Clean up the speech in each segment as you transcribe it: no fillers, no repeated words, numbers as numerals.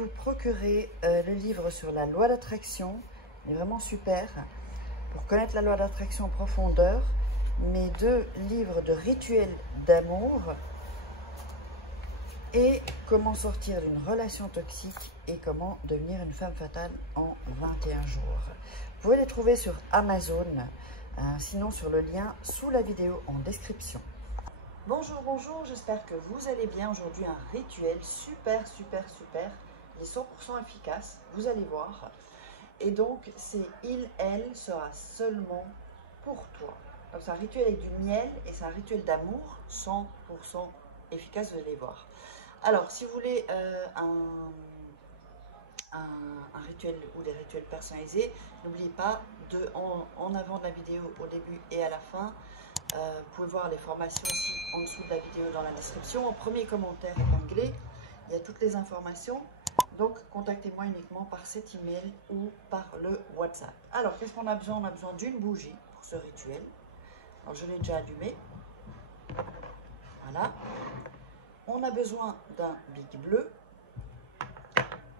vous procurer le livre sur la loi d'attraction. Il est vraiment super pour connaître la loi d'attraction en profondeur. Mes 2 livres de rituels d'amour et comment sortir d'une relation toxique et comment devenir une femme fatale en 21 jours. Vous pouvez les trouver sur Amazon, sinon sur le lien sous la vidéo en description. Bonjour, bonjour, j'espère que vous allez bien. Aujourd'hui, un rituel super. Il est 100% efficace, vous allez voir. Et donc, c'est elle sera seulement pour toi. Donc, c'est un rituel avec du miel et c'est un rituel d'amour 100% efficace, vous allez voir. Alors, si vous voulez un rituel ou des rituels personnalisés, n'oubliez pas en avant de la vidéo, au début et à la fin, vous pouvez voir les formations aussi en dessous de la vidéo dans la description. En premier commentaire épinglé, il y a toutes les informations. Donc, contactez-moi uniquement par cet email ou par le WhatsApp. Alors, qu'est-ce qu'on a besoin? On a besoin d'une bougie pour ce rituel. Alors, je l'ai déjà allumée. Voilà. On a besoin d'un bic bleu.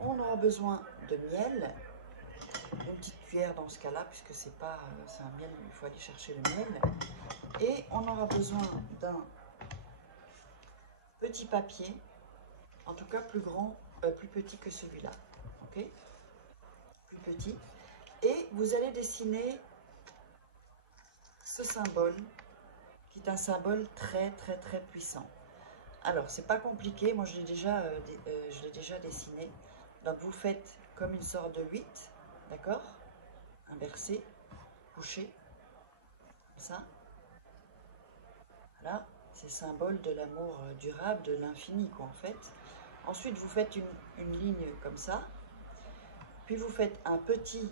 On aura besoin de miel. Une petite cuillère dans ce cas-là, puisque c'est un miel, il faut aller chercher le miel. Et on aura besoin d'un petit papier, en tout cas plus petit que celui-là, ok? Plus petit. Et vous allez dessiner ce symbole, qui est un symbole très puissant. Alors, c'est pas compliqué, moi je l'ai déjà dessiné. Donc vous faites comme une sorte de 8, d'accord? Inversé, couché, comme ça. Voilà, c'est le symbole de l'amour durable, de l'infini, quoi, en fait. Ensuite, vous faites une ligne comme ça. Puis, vous faites un petit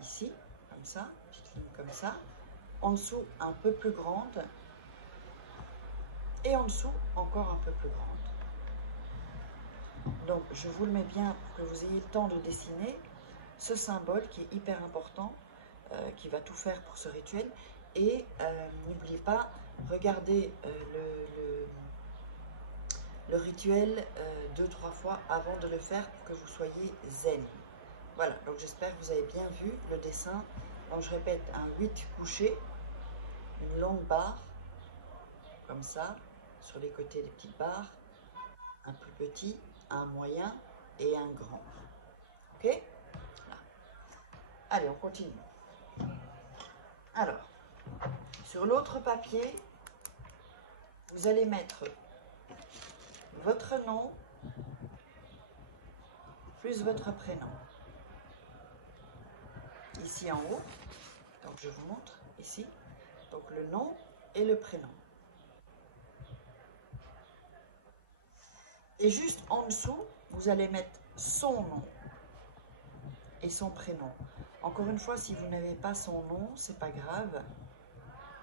ici, comme ça, une petite ligne comme ça. En dessous, un peu plus grande. Et en dessous, encore un peu plus grande. Donc, je vous le mets bien pour que vous ayez le temps de dessiner ce symbole qui est hyper important, qui va tout faire pour ce rituel. Et n'oubliez pas, regardez le rituel 2-3 fois avant de le faire pour que vous soyez zen. Voilà, donc j'espère que vous avez bien vu le dessin. Donc je répète, un 8 couché, une longue barre, comme ça, sur les côtés des petites barres, un plus petit, un moyen et un grand. Ok? Voilà. Allez, on continue. Alors, sur l'autre papier, vous allez mettre votre nom plus votre prénom. Ici en haut, donc je vous montre ici, donc le nom et le prénom. Et juste en dessous, vous allez mettre son nom et son prénom. Encore une fois, si vous n'avez pas son nom, c'est pas grave.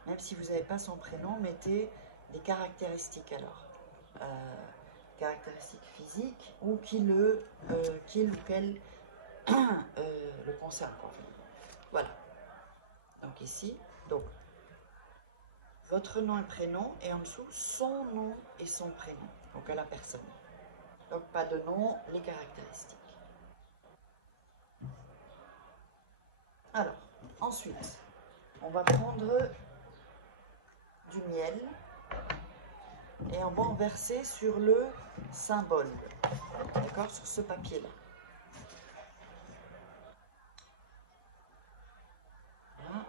Même si vous n'avez pas son prénom, mettez des caractéristiques alors. Caractéristiques physiques ou qu'il ou qu'elle le concerne, quoi. Voilà. Donc ici, donc votre nom et prénom et en dessous son nom et son prénom. Donc à la personne. Donc pas de nom, les caractéristiques. Alors, ensuite, on va prendre du miel et on va en verser sur le symbole, d'accord, sur ce papier-là. Voilà.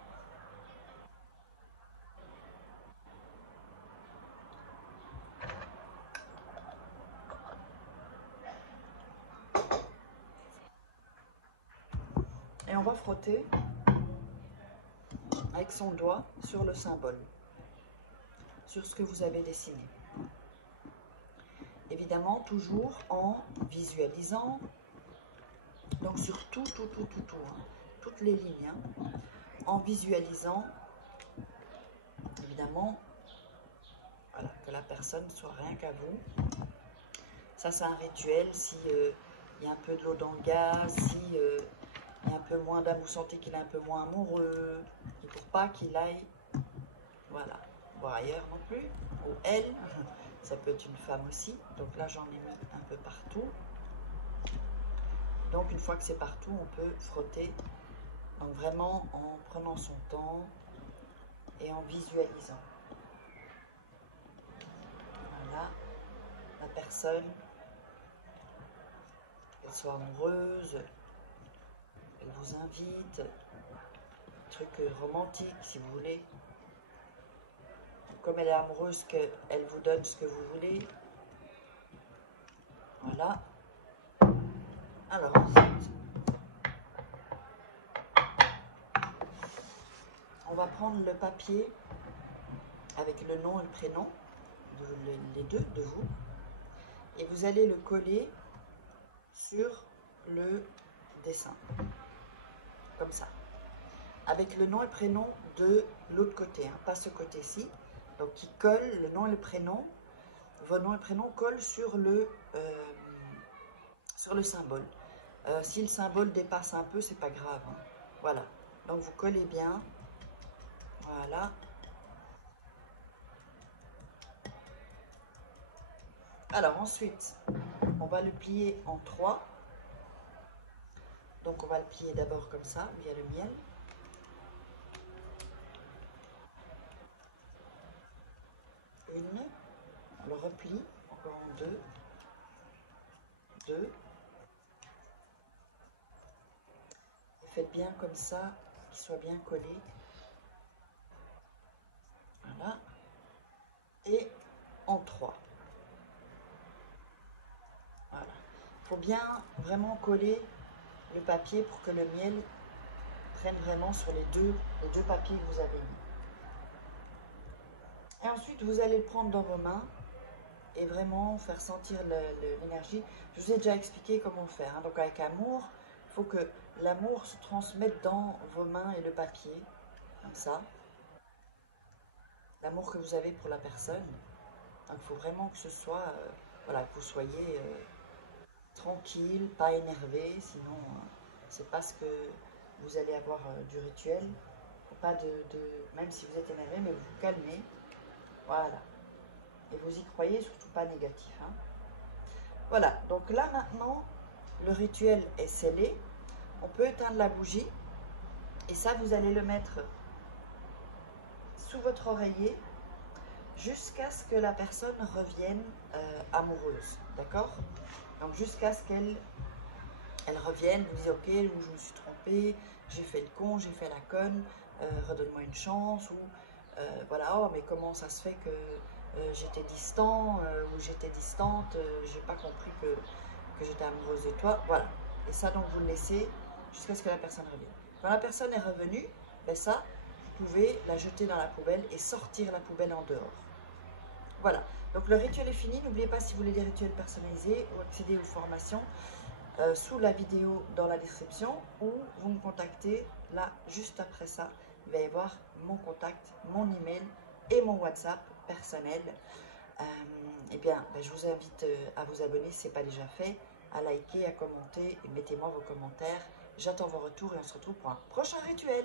Et on va frotter avec son doigt sur le symbole, sur ce que vous avez dessiné. Évidemment, toujours en visualisant, donc sur tout, hein, toutes les lignes, hein, en visualisant, évidemment, voilà, que la personne soit rien qu'à vous. Ça, c'est un rituel. Si il y a un peu de l'eau dans le gaz, si il y a un peu moins d'âme, vous sentez qu'il est un peu moins amoureux, et pour pas qu'il aille, voilà, voir ailleurs non plus, ou elle, ça peut être une femme aussi, donc là j'en ai mis un peu partout, Donc une fois que c'est partout, on peut frotter. Donc vraiment en prenant son temps et en visualisant. Voilà, la personne, qu'elle soit amoureuse, elle vous invite, truc romantique si vous voulez. Comme elle est amoureuse, qu'elle vous donne ce que vous voulez. Voilà. Alors ensuite, on va prendre le papier avec le nom et le prénom, les deux de vous, et vous allez le coller sur le dessin, comme ça, avec le nom et le prénom de l'autre côté, hein, pas ce côté-ci. Donc qui colle le nom et le prénom, vos noms et prénoms collent sur le symbole. Si le symbole dépasse un peu, c'est pas grave, hein. Voilà, donc vous collez bien, voilà. Alors ensuite, on va le plier en 3. Donc on va le plier d'abord comme ça, où il y a le miel. Une, on le replie encore en 2, 2. Faites bien comme ça, qu'il soit bien collé. Voilà. Et en 3. Voilà. Il faut bien vraiment coller le papier pour que le miel prenne vraiment sur les deux papiers que vous avez mis. Et ensuite, vous allez le prendre dans vos mains et vraiment faire sentir l'énergie. Je vous ai déjà expliqué comment faire, hein. Donc avec amour, il faut que l'amour se transmette dans vos mains et le papier, comme ça. L'amour que vous avez pour la personne. Donc il faut vraiment que ce soit, voilà, que vous soyez tranquille, pas énervé, sinon c'est pas ce que vous allez avoir du rituel. Faut pas même si vous êtes énervé, mais vous vous calmez. Voilà. Et vous y croyez, surtout pas négatif, hein. Voilà, donc là maintenant, le rituel est scellé. On peut éteindre la bougie. Et ça, vous allez le mettre sous votre oreiller jusqu'à ce que la personne revienne amoureuse. D'accord? Donc jusqu'à ce qu'elle revienne, vous dites ok, ou je me suis trompée, j'ai fait le con, j'ai fait la conne, redonne-moi une chance, ou voilà, oh mais comment ça se fait que j'étais distant, ou j'étais distante, j'ai pas compris que j'étais amoureuse de toi, voilà. Et ça, donc vous le laissez jusqu'à ce que la personne revienne. Quand la personne est revenue, ben ça, vous pouvez la jeter dans la poubelle et sortir la poubelle en dehors. Voilà, donc le rituel est fini. N'oubliez pas, si vous voulez des rituels personnalisés ou accéder aux formations, sous la vidéo dans la description, ou vous me contactez là juste après ça. Il va y avoir mon contact, mon email et mon WhatsApp personnel. Eh bien, je vous invite à vous abonner si ce n'est pas déjà fait, à liker, à commenter et mettez-moi vos commentaires. J'attends vos retours et on se retrouve pour un prochain rituel.